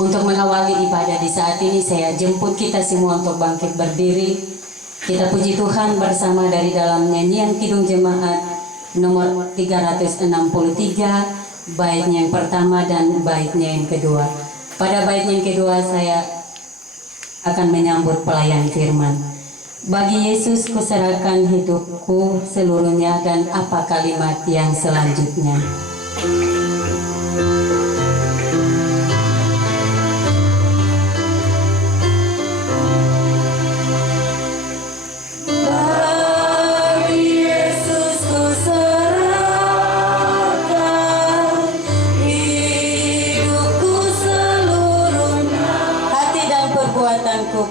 Untuk mengawali ibadah di saat ini, saya jemput kita semua untuk bangkit berdiri. Kita puji Tuhan bersama dari dalam nyanyian Kidung Jemaat nomor 363, baitnya yang pertama dan baitnya yang kedua. Pada baitnya yang kedua saya akan menyambut pelayan firman. Bagi Yesus kuserahkan hidupku seluruhnya, dan apa kalimat yang selanjutnya?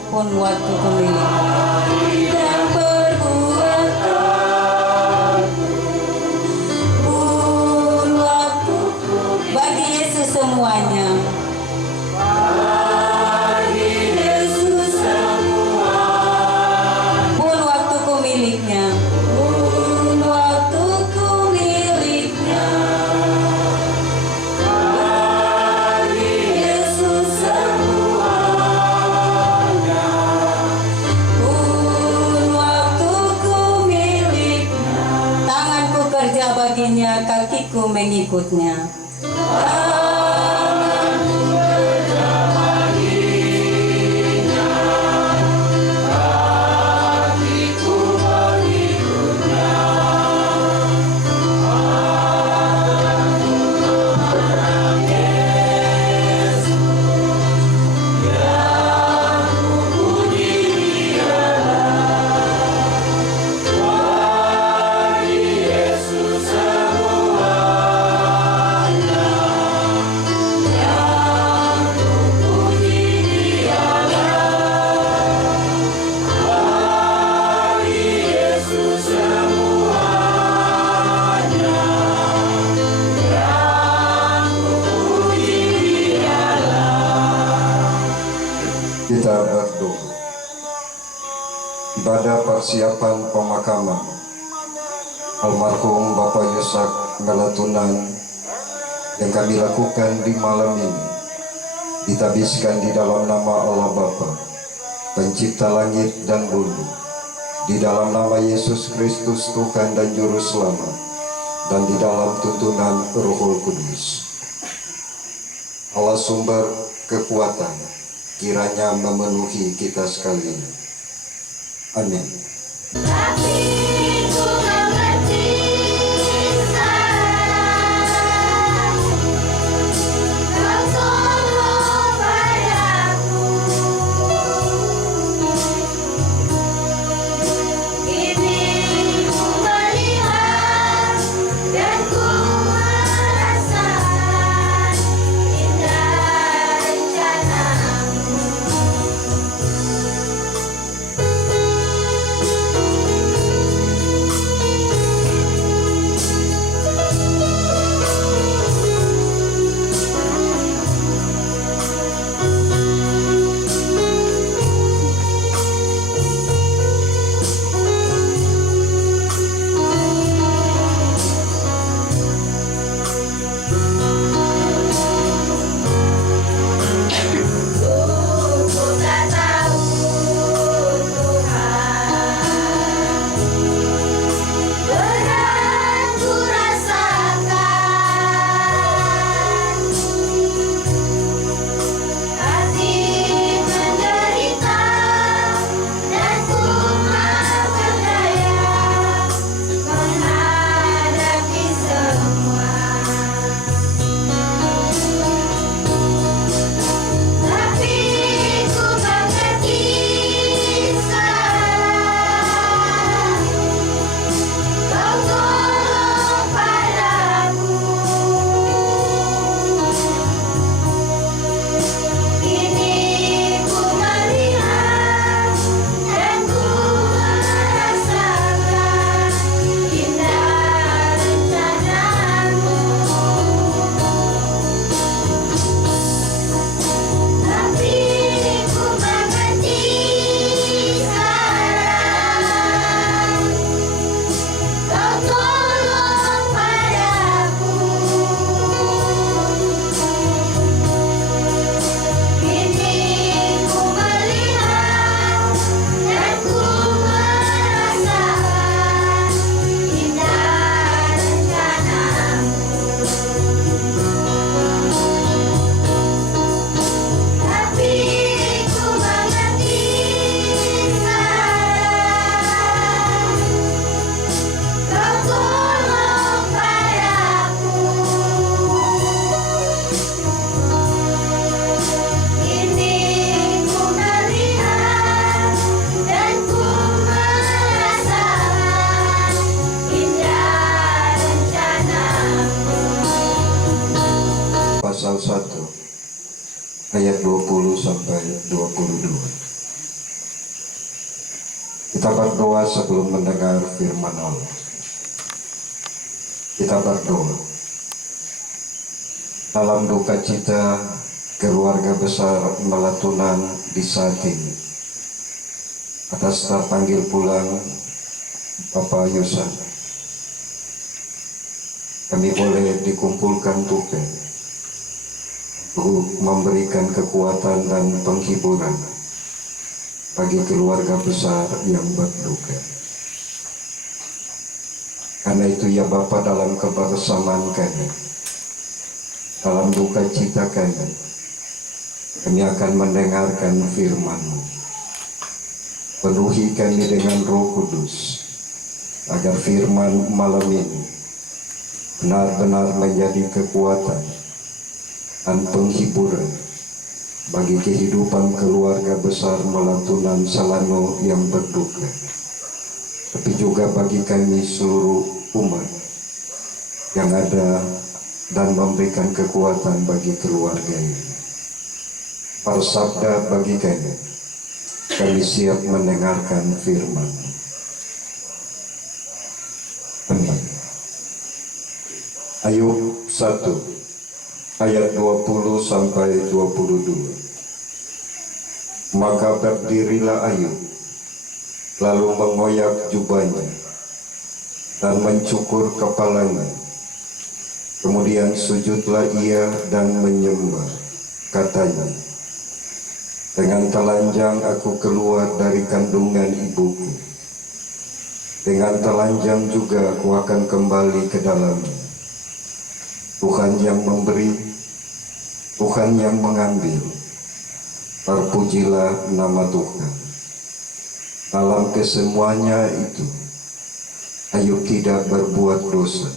Pun waktu kumiliki dan perbuatanku pun waktu bagi Yesus semuanya. Bagi Yesus semuanya pun waktu kumiliknya, pun waktu kumiliknya. Bagi Yesus baginya, kakiku mengikutnya. Kita berdoa. Ibadah persiapan pemakaman almarhum Bapak Yusak Melatunan yang kami lakukan di malam ini ditabiskan di dalam nama Allah Bapa, Pencipta langit dan bumi, di dalam nama Yesus Kristus Tuhan dan Juru Selamat, dan di dalam tuntunan Roh Kudus. Allah sumber kekuatan kiranya memenuhi kita sekalian. Amin. ayat 20 sampai 22. Kita berdoa sebelum mendengar firman Allah. Kita berdoa. Dalam duka cita keluarga besar Melatunan di saat ini, atas terpanggil pulang Bapak Yusan, kami boleh dikumpulkan Tuhan untuk memberikan kekuatan dan penghiburan bagi keluarga besar yang berduka. Karena itu ya Bapa, dalam kebersamaan kami, dalam duka cita kami akan mendengarkan firman-Mu. Penuhi kami dengan Roh Kudus, agar firman malam ini benar-benar menjadi kekuatan dan penghiburan bagi kehidupan keluarga besar Melatunan Salano yang berduka, tapi juga bagi kami seluruh umat yang ada, dan memberikan kekuatan bagi keluarga ini. Bersabda bagi kami siap mendengarkan firman. Amin. Ayub 1 ayat 20 sampai 22. Maka berdirilah Ayub, lalu mengoyak jubahnya dan mencukur kepalanya. Kemudian sujudlah ia dan menyembah. Katanya, dengan telanjang aku keluar dari kandungan ibuku, dengan telanjang juga aku akan kembali ke dalamnya. Tuhan yang memberi, Tuhan yang mengambil, terpujilah nama Tuhan. Dalam kesemuanya itu, Ayub tidak berbuat dosa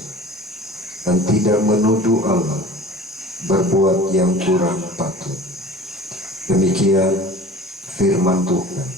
dan tidak menuduh Allah berbuat yang kurang patut. Demikian firman Tuhan.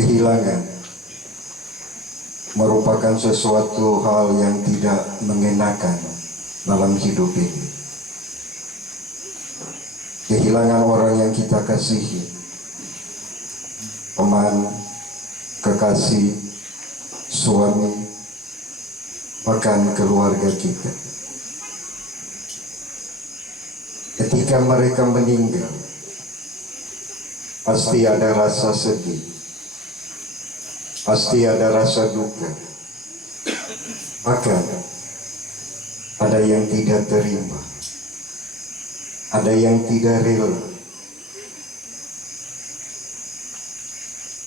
kehilangan merupakan sesuatu hal yang tidak mengenakan dalam hidup ini. Kehilangan orang yang kita kasihi, teman, kekasih, suami, bahkan keluarga kita. Ketika mereka meninggal, pasti ada rasa sedih, pasti ada rasa duka, bahkan ada yang tidak terima, ada yang tidak rela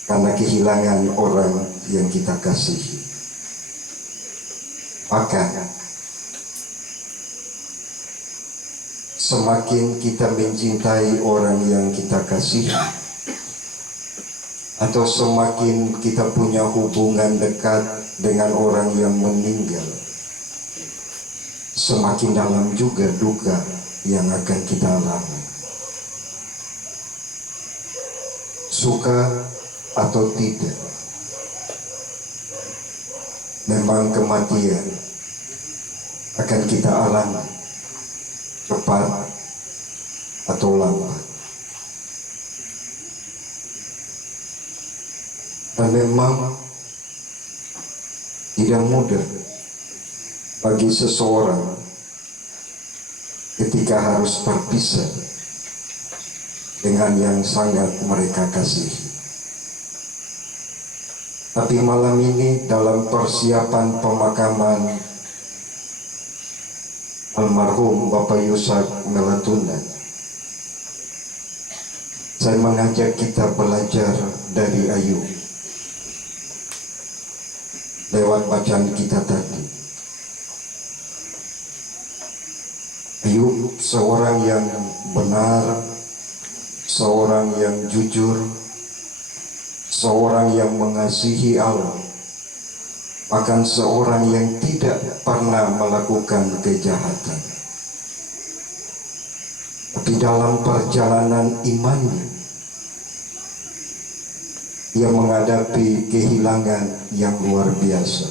karena kehilangan orang yang kita kasihi. Maka semakin kita mencintai orang yang kita kasihi, atau semakin kita punya hubungan dekat dengan orang yang meninggal, semakin dalam juga duka yang akan kita alami. Suka atau tidak, memang kematian akan kita alami, cepat atau lambat. Dan memang tidak mudah bagi seseorang ketika harus berpisah dengan yang sangat mereka kasihi. Tapi malam ini dalam persiapan pemakaman almarhum Bapak Yusak Melatunan, saya mengajak kita belajar dari Ayub lewat bacaan kita tadi. Ayub seorang yang benar, seorang yang jujur, seorang yang mengasihi Allah, bahkan seorang yang tidak pernah melakukan kejahatan. Tapi dalam perjalanan imannya, ia menghadapi kehilangan yang luar biasa.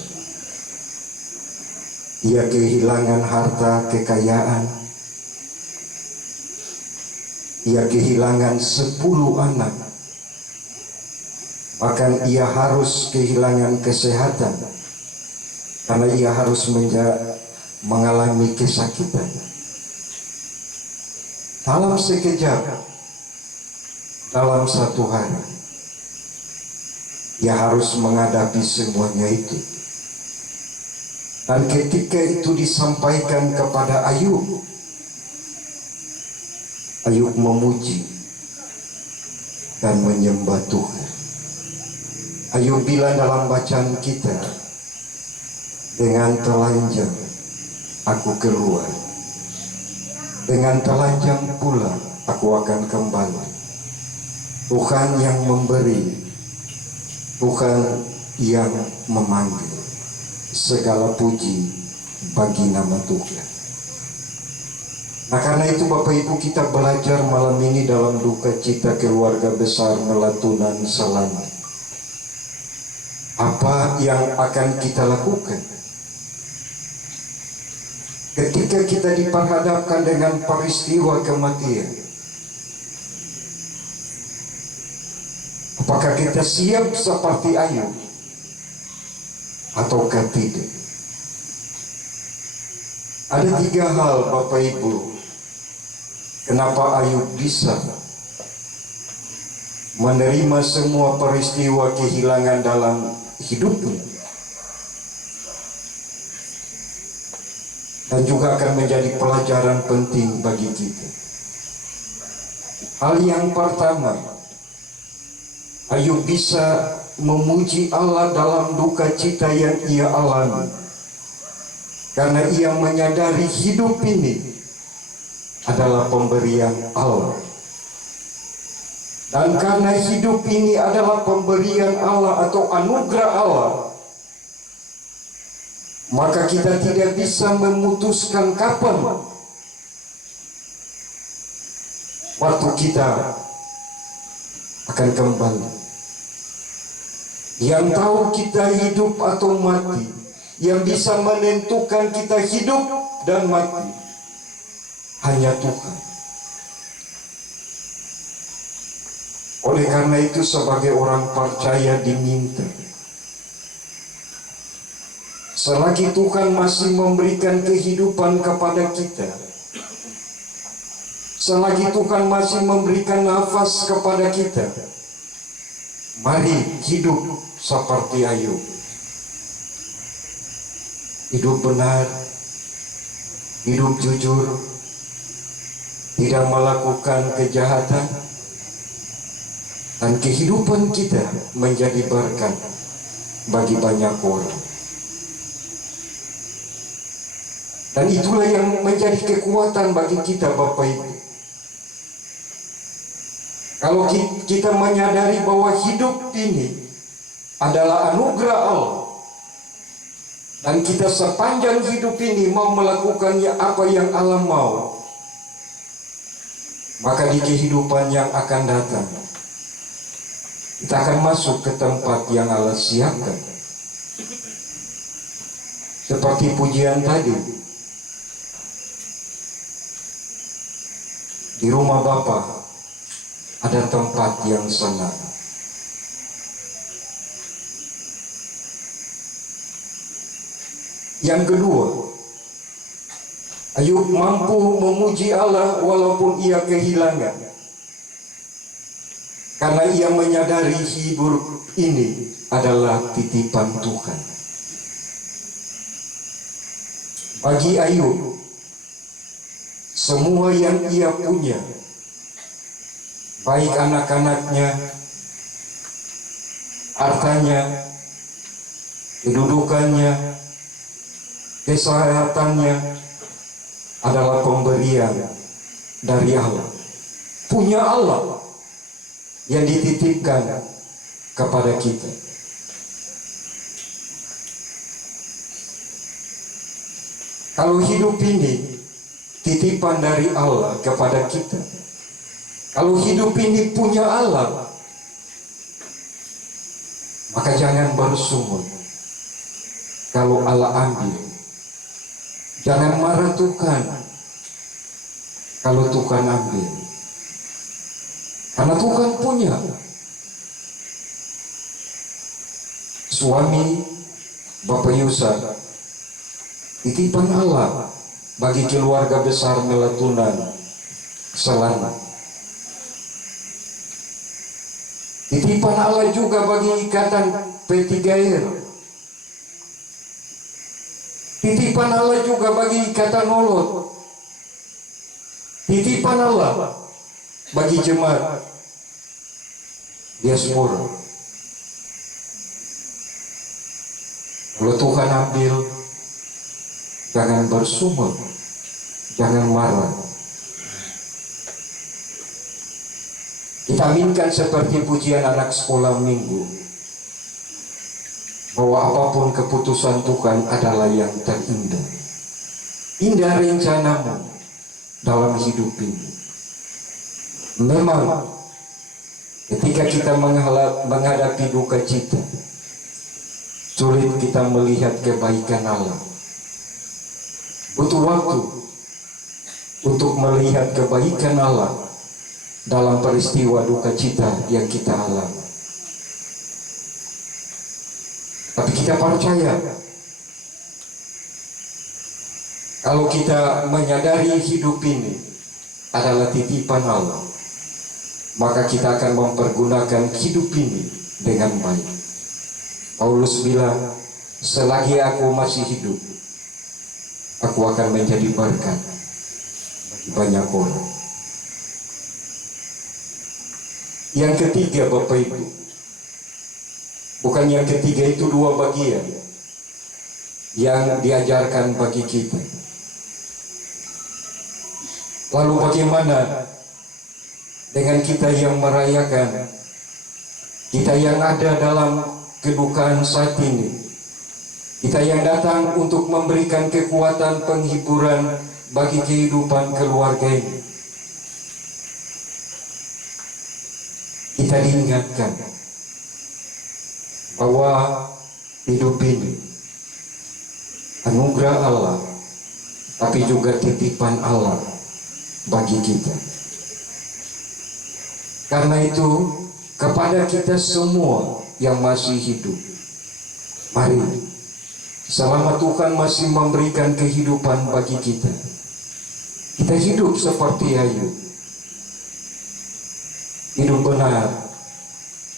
Ia kehilangan harta kekayaan. Ia kehilangan 10 anak. Bahkan ia harus kehilangan kesehatan karena ia harus mengalami kesakitan. Dalam sekejap, dalam satu hari, ia harus menghadapi semuanya itu. Dan ketika itu disampaikan kepada Ayub, Ayub memuji dan menyembah Tuhan. Ayub bilang dalam bacaan kita, dengan telanjang aku keluar, dengan telanjang pula aku akan kembali. Tuhan yang memberi, Tuhan yang memanggil. Segala puji bagi nama Tuhan. Nah, karena itu Bapak Ibu, kita belajar malam ini dalam duka cita keluarga besar Melatunan Selamat. Apa yang akan kita lakukan ketika kita diperhadapkan dengan peristiwa kematian? Apakah kita siap seperti Ayub ataukah tidak? Ada 3 hal Bapak Ibu, kenapa Ayub bisa menerima semua peristiwa kehilangan dalam hidupnya, dan juga akan menjadi pelajaran penting bagi kita. Hal yang pertama, Ayub bisa memuji Allah dalam duka cita yang ia alami, karena ia menyadari hidup ini adalah pemberian Allah. Dan karena hidup ini adalah pemberian Allah atau anugerah Allah, maka kita tidak bisa memutuskan kapan waktu kita akan kembali. yang tahu kita hidup atau mati, yang bisa menentukan kita hidup dan mati, hanya Tuhan. Oleh karena itu, sebagai orang percaya diminta, selagi Tuhan masih memberikan kehidupan kepada kita, selagi Tuhan masih memberikan nafas kepada kita, mari hidup seperti Ayub. Hidup benar, hidup jujur, tidak melakukan kejahatan, dan kehidupan kita menjadi berkat bagi banyak orang. Dan itulah yang menjadi kekuatan bagi kita, Bapak Ibu. Kalau kita menyadari bahwa hidup ini adalah anugerah Allah, dan kita sepanjang hidup ini mau melakukannya apa yang Allah mau, maka di kehidupan yang akan datang, kita akan masuk ke tempat yang Allah siapkan. Seperti pujian tadi, di rumah Bapa ada tempat yang senang. Yang kedua, Ayub mampu memuji Allah walaupun ia kehilangan, karena ia menyadari hidup ini adalah titipan Tuhan. Bagi Ayub, semua yang ia punya, baik anak-anaknya, hartanya, kedudukannya, kesehatannya, adalah pemberian dari Allah. Punya Allah yang dititipkan kepada kita. Kalau hidup ini titipan dari Allah kepada kita, kalau hidup ini punya Allah, maka jangan bersungut kalau Allah ambil. Jangan marah Tuhan kalau Tuhan ambil, karena Tuhan punya. Suami Bapak Yusa titipan Allah bagi keluarga besar Melatunan Selamat. Titipan Allah juga bagi ikatan P3R. Titipan Allah juga bagi ikatan Olot. Titipan Allah bagi jemaat diaspora. Kalau Tuhan ambil, jangan bersungut, jangan marah. Kita aminkan seperti pujian anak sekolah minggu, bahwa apapun keputusan Tuhan adalah yang terindah. Indah rencanamu dalam hidup ini. Memang ketika kita menghadapi duka cita, sulit kita melihat kebaikan Allah. Butuh waktu untuk melihat kebaikan Allah dalam peristiwa duka cita yang kita alami. Tapi kita percaya, kalau kita menyadari hidup ini adalah titipan Allah, maka kita akan mempergunakan hidup ini dengan baik. Paulus bilang, selagi aku masih hidup, aku akan menjadi berkat bagi banyak orang. Yang ketiga, Bapak Ibu, bukan yang ketiga, itu dua bagian yang diajarkan bagi kita. Lalu bagaimana dengan kita yang merayakan, kita yang ada dalam kedukaan saat ini, kita yang datang untuk memberikan kekuatan penghiburan bagi kehidupan keluarga ini? Kita diingatkan bahwa hidup ini anugerah Allah, tapi juga titipan Allah bagi kita. Karena itu, kepada kita semua yang masih hidup, mari, selama Tuhan masih memberikan kehidupan bagi kita, kita hidup seperti Ayub. Hidup benar,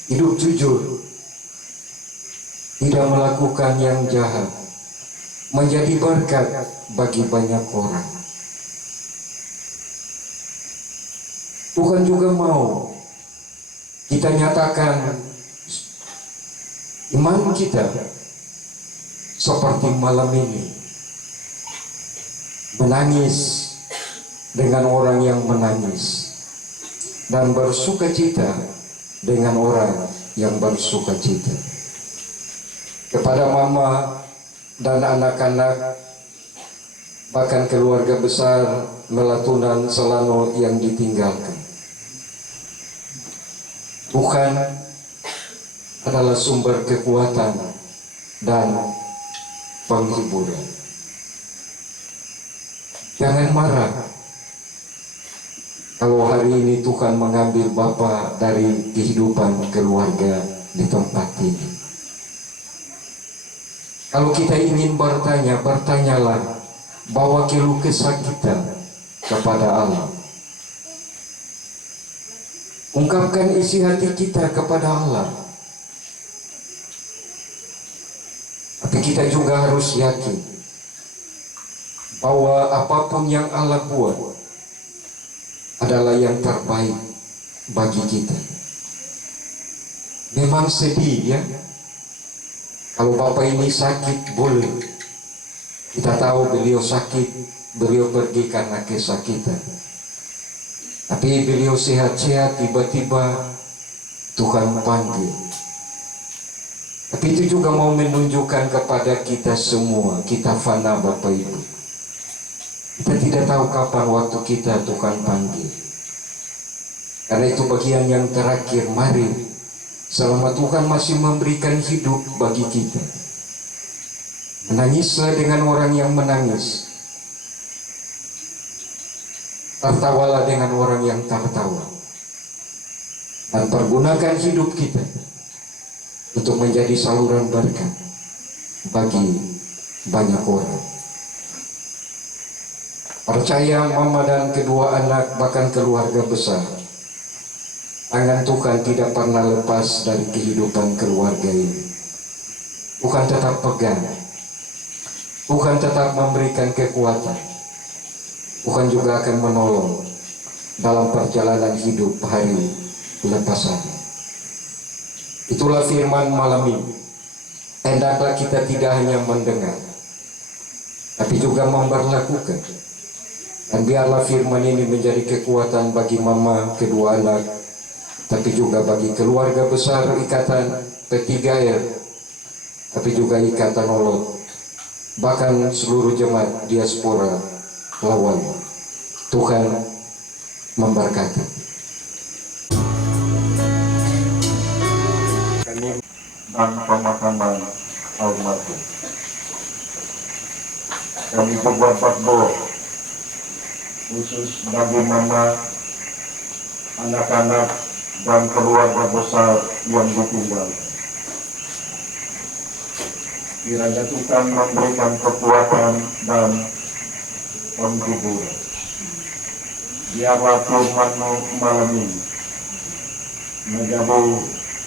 hidup jujur, tidak melakukan yang jahat, menjadi berkat bagi banyak orang. Tuhan juga mau kita nyatakan iman kita seperti malam ini, menangis dengan orang yang menangis dan bersukacita dengan orang yang bersukacita. Kepada mama dan anak-anak, bahkan keluarga besar Melatunan Selano yang ditinggalkan, Tuhan adalah sumber kekuatan dan penghiburan. Jangan marah kalau hari ini Tuhan mengambil Bapa dari kehidupan keluarga di tempat ini. Kalau kita ingin bertanya, bertanyalah, bawa keluh kesah kita kepada Allah. Ungkapkan isi hati kita kepada Allah. Tapi kita juga harus yakin bahwa apapun yang Allah buat adalah yang terbaik bagi kita. Memang sedih ya, kalau Bapak ini sakit, boleh. Kita tahu beliau sakit, beliau pergi karena kesakitan. Tapi beliau sehat-sehat, tiba-tiba Tuhan panggil. Tapi itu juga mau menunjukkan kepada kita semua, kita fana Bapak Ibu. Kita tidak tahu kapan waktu kita Tuhan panggil. Karena itu bagian yang terakhir, mari selama Tuhan masih memberikan hidup bagi kita, menangislah dengan orang yang menangis, tertawalah dengan orang yang tertawa, dan pergunakan hidup kita untuk menjadi saluran berkat bagi banyak orang. Percaya mama dan kedua anak, bahkan keluarga besar, tangan Tuhan tidak pernah lepas dari kehidupan keluarga ini. Tuhan tetap pegang, Tuhan tetap memberikan kekuatan, Tuhan juga akan menolong dalam perjalanan hidup hari lepas hari. Itulah firman malam ini. Hendaklah kita tidak hanya mendengar, tapi juga memperlakukan. Dan biarlah firman ini menjadi kekuatan bagi mama, kedua anak, tapi juga bagi keluarga besar ikatan P3R, tapi juga ikatan Olot, bahkan seluruh jemaat diaspora lawan. Tuhan memberkati. Dan pemakaman almarhum. Kami juga berdoa khusus bagi mama, anak-anak, dan keluarga besar yang ditinggalkan. Kiranya Tuhan memberikan kekuatan dan penghiburan. Biarlah firman-Mu malam ini menjadi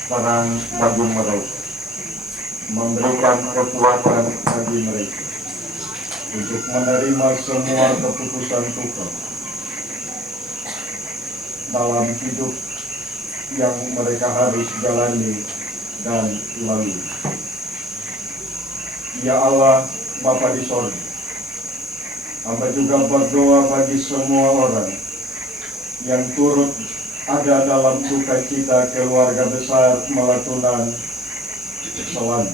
terang bagi mereka, memberikan kekuatan bagi mereka untuk menerima semua keputusan Tuhan dalam hidup yang mereka harus jalani dan lalui. Ya Allah, Bapa di sorga, hamba juga berdoa bagi semua orang yang turut ada dalam duka cita keluarga besar Melatunan Selano,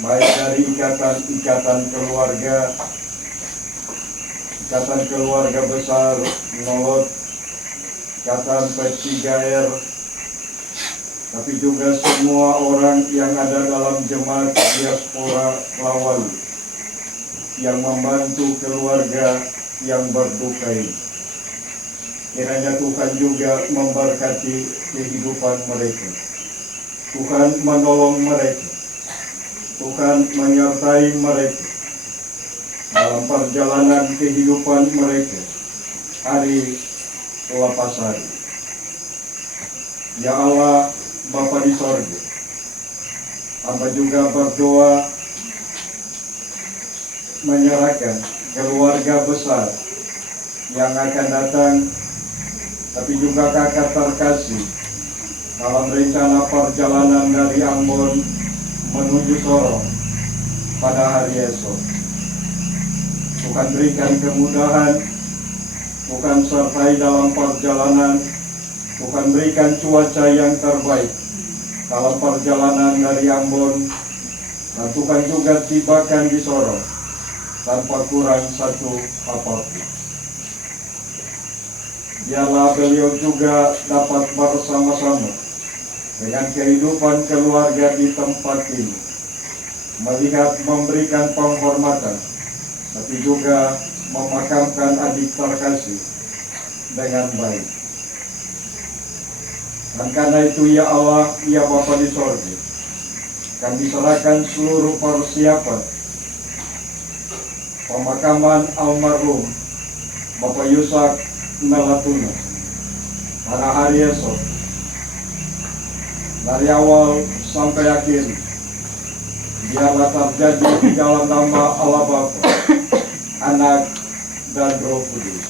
baik dari ikatan keluarga besar Nolot, ikatan P3R, tapi juga semua orang yang ada dalam jemaat diaspora Lawalu yang membantu keluarga yang berduka ini. Kiranya Tuhan juga memberkati kehidupan mereka. Tuhan menolong mereka. Tuhan menyertai mereka dalam perjalanan kehidupan mereka hari lepas hari. Ya Allah, Bapa di sorga, hamba juga berdoa menyerahkan keluarga besar yang akan datang, tapi juga kakak terkasih dalam rencana perjalanan dari Ambon menuju Sorong pada hari esok. Tuhan berikan kemudahan, Tuhan sertai dalam perjalanan, Tuhan berikan cuaca yang terbaik dalam perjalanan dari Ambon, dan Tuhan juga tibakan di Sorong tanpa kurang satu apapun. Biarlah beliau juga dapat bersama-sama dengan kehidupan keluarga di tempat ini, melihat memberikan penghormatan, tapi juga memakamkan adik terkasih dengan baik. Dan karena itu ya Allah, ya Bapa di sorga, kami serahkan seluruh persiapan pemakaman almarhum Bapak Yusak Melatuna pada hari esok, dari awal sampai akhir. Biarlah terjadi di dalam nama Allah Bapa, Anak, dan Roh Kudus.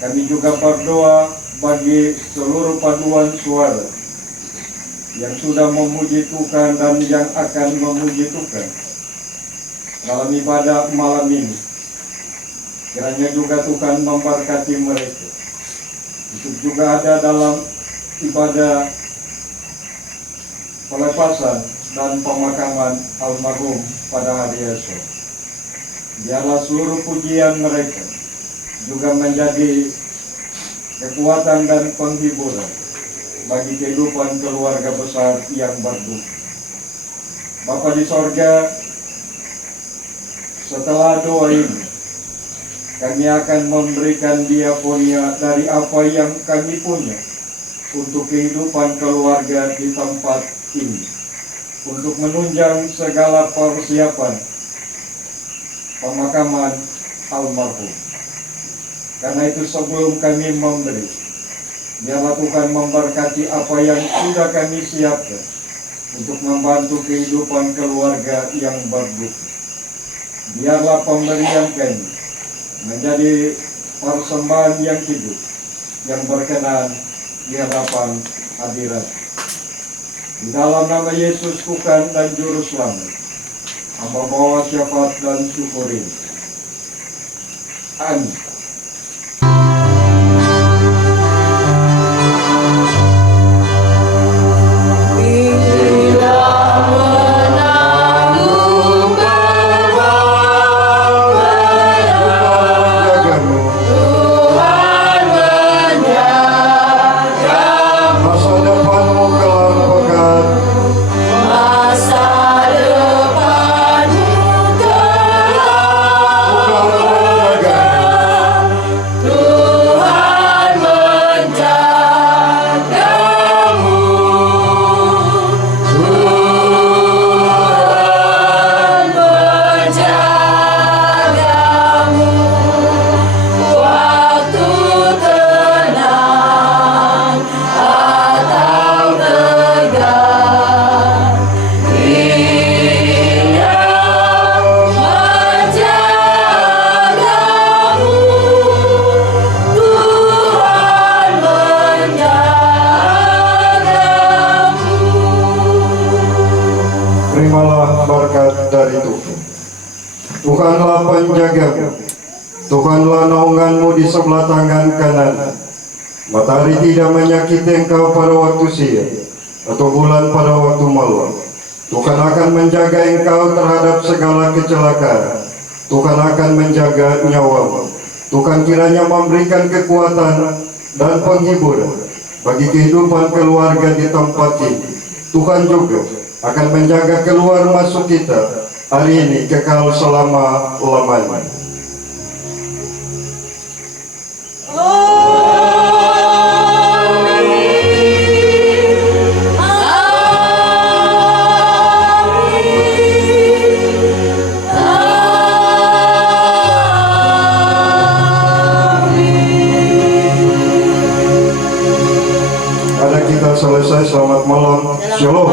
Kami juga berdoa bagi seluruh paduan suara yang sudah memuji Tuhan dan yang akan memuji Tuhan dalam ibadah malam ini. Kiranya juga Tuhan memberkati mereka. Itu juga ada dalam ibadah pelepasan dan pemakaman almarhum pada hari esok. Biarlah seluruh pujian mereka juga menjadi kekuatan dan penghiburan bagi kehidupan keluarga besar yang berduka. Bapa di sorga, setelah doa ini, kami akan memberikan diakonia dari apa yang kami punya untuk kehidupan keluarga di tempat ini, untuk menunjang segala persiapan pemakaman almarhum. Karena itu sebelum kami memberi, biarlah Tuhan memberkati apa yang sudah kami siapkan untuk membantu kehidupan keluarga yang berduka. Biarlah pemberian kami menjadi persembahan yang hidup, yang berkenan di hadapan hadirat. Di dalam nama Yesus Tuhan dan Juru Selamat, hamba bawa syafaat dan syukurin. Amin. Terimalah berkat dari Tuhan. Tuhanlah penjagamu, Tuhanlah naunganmu di sebelah tangan kanan. Matahari tidak menyakiti engkau pada waktu siang, atau bulan pada waktu malam. Tuhan akan menjaga engkau terhadap segala kecelakaan. Tuhan akan menjaga nyawamu. Tuhan kiranya memberikan kekuatan dan penghiburan bagi kehidupan keluarga di tempat ini. Tuhan juga akan menjaga keluar masuk kita hari ini kekal selama-lamanya. Ada kita selesai, selamat malam, shalom.